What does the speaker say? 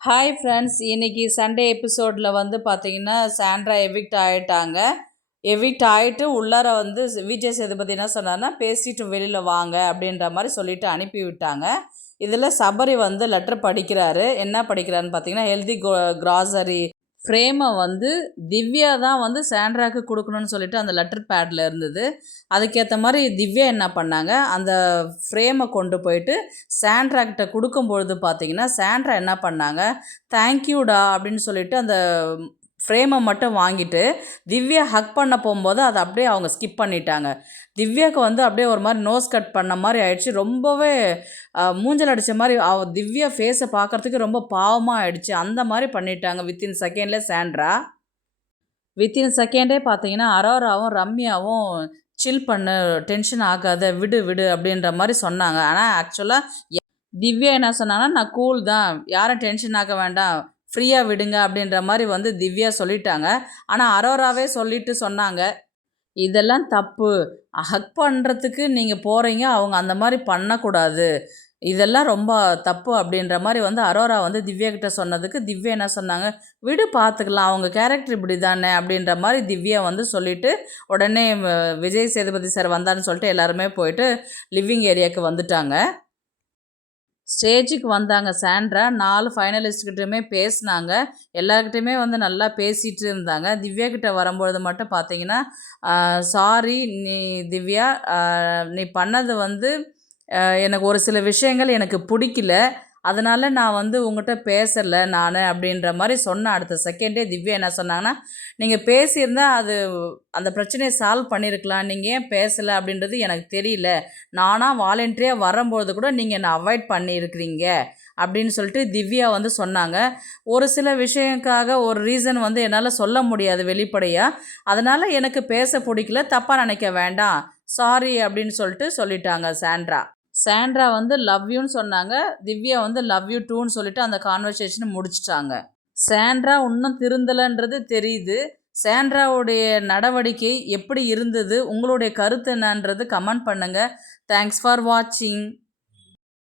Hi friends, இன்னைக்கு Sunday எபிசோடில் வந்து பார்த்தீங்கன்னா சாண்ட்ரா எவிக்ட் ஆகிட்டாங்க. எவிக்ட் ஆகிட்டு உள்ளார வந்து விஜய் சேதுபதி என்ன சொன்னார்னா, பேசிட்டு வெளியில் வாங்க அப்படின்ற மாதிரி சொல்லிட்டு அனுப்பி விட்டாங்க. இதில் சபரி வந்து லெட்டர் படிக்கிறாரு. என்ன படிக்கிறாருன்னு பார்த்தீங்கன்னா, ஹெல்தி கிராசரி ஃப்ரேமை வந்து திவ்யா தான் வந்து சாண்ட்ராக்கு கொடுக்கணும்னு சொல்லிட்டு அந்த லெட்டர் பேடில் இருந்தது. அதுக்கேற்ற மாதிரி திவ்யா என்ன பண்ணாங்க, அந்த ஃப்ரேமை கொண்டு போயிட்டு சாண்ட்ராக்கிட்ட கொடுக்கும்பொழுது பார்த்தீங்கன்னா, சாண்ட்ரா என்ன பண்ணாங்க, தேங்க்யூடா அப்படின்னு சொல்லிட்டு அந்த ஃப்ரேமை மட்டும் வாங்கிட்டு திவ்யா ஹக் பண்ண போகும்போது அதை அப்படியே அவங்க ஸ்கிப் பண்ணிட்டாங்க. திவ்யாவுக்கு வந்து அப்படியே ஒரு மாதிரி நோஸ் கட் பண்ண மாதிரி ஆயிடுச்சு. ரொம்பவே மூஞ்சல் அடித்த மாதிரி திவ்யா ஃபேஸை பார்க்குறதுக்கு ரொம்ப பாவமாக ஆயிடுச்சு. அந்த மாதிரி பண்ணிட்டாங்க வித்தின் செகண்டில் சாண்ட்ரா. வித்தின் செகண்டே பார்த்தீங்கன்னா அரோராவும் ரம்யாவும் சில் பண்ணு, டென்ஷன் ஆகாத, விடு விடு அப்படின்ற மாதிரி சொன்னாங்க. ஆனால் ஆக்சுவலாக திவ்யா என்ன சொன்னாங்கன்னா, நான் கூல் தான், யாரும் டென்ஷன் ஆக வேண்டாம், ஃப்ரீயாக விடுங்க அப்படின்ற மாதிரி வந்து திவ்யா சொல்லிட்டாங்க. ஆனால் அரோராவே சொல்லிட்டு சொன்னாங்க, இதெல்லாம் தப்பு, ஹக் பண்ணுறதுக்கு நீங்கள் போகிறீங்க, அவங்க அந்த மாதிரி பண்ணக்கூடாது, இதெல்லாம் ரொம்ப தப்பு அப்படின்ற மாதிரி வந்து அரோரா வந்து திவ்யா கிட்ட சொன்னதுக்கு திவ்யா என்ன சொன்னாங்க, விடு பார்த்துக்கலாம், அவங்க கேரக்டர் இப்படி தானே அப்படின்ற மாதிரி திவ்யா வந்து சொல்லிவிட்டு உடனே விஜய் சேதுபதி சார் வந்தான்னு சொல்லிட்டு எல்லாருமே போயிட்டு லிவிங் ஏரியாவுக்கு வந்துட்டாங்க. ஸ்டேஜுக்கு வந்தாங்க சாண்ட்ரா. 4 ஃபைனலிஸ்ட்கிட்டையுமே பேசினாங்க. எல்லாருக்கிட்டையுமே வந்து நல்லா பேசிகிட்டு இருந்தாங்க. திவ்யா கிட்ட வரும்பொழுது மட்டும் பார்த்தீங்கன்னா, சாரி நீ திவ்யா, நீ பண்ணது வந்து எனக்கு ஒரு சில விஷயங்கள் எனக்கு பிடிக்கல, அதனால் நான் வந்து உங்கள்கிட்ட பேசலை நான் அப்படின்ற மாதிரி சொன்ன அடுத்த செகண்டே திவ்யா என்ன சொன்னாங்கன்னா, நீங்கள் பேசியிருந்தால் அது அந்த பிரச்சனையை சால்வ் பண்ணியிருக்கலாம், நீங்கள் ஏன் பேசலை அப்படின்றது எனக்கு தெரியல, நானாக வாலண்டரியாக வரும்பொழுது கூட நீங்கள் என்னை அவாய்ட் பண்ணியிருக்கிறீங்க அப்படின்னு சொல்லிட்டு திவ்யா வந்து சொன்னாங்க. ஒரு சில விஷயங்காக ஒரு ரீசன் வந்து என்னால் சொல்ல முடியாது வெளிப்படையாக, அதனால் எனக்கு பேச பிடிக்கல, தப்பாக நினைக்க வேண்டாம், சாரி அப்படின்னு சொல்லிட்டு சொல்லிட்டாங்க சாண்ட்ரா. சாண்ட்ரா வந்து லவ் யூன்னு சொன்னாங்க. திவ்யா வந்து லவ் யூ டூன்னு சொல்லிட்டு அந்த கான்வர்சேஷனை முடிச்சிட்டாங்க. சாண்ட்ரா இன்னும் திருந்தலைன்றது தெரியுது. சாண்ட்ராவுடைய நடவடிக்கை எப்படி இருந்தது, உங்களுடைய கருத்து என்னன்றது கமெண்ட் பண்ணுங்கள். தேங்க்ஸ் ஃபார் வாட்சிங்.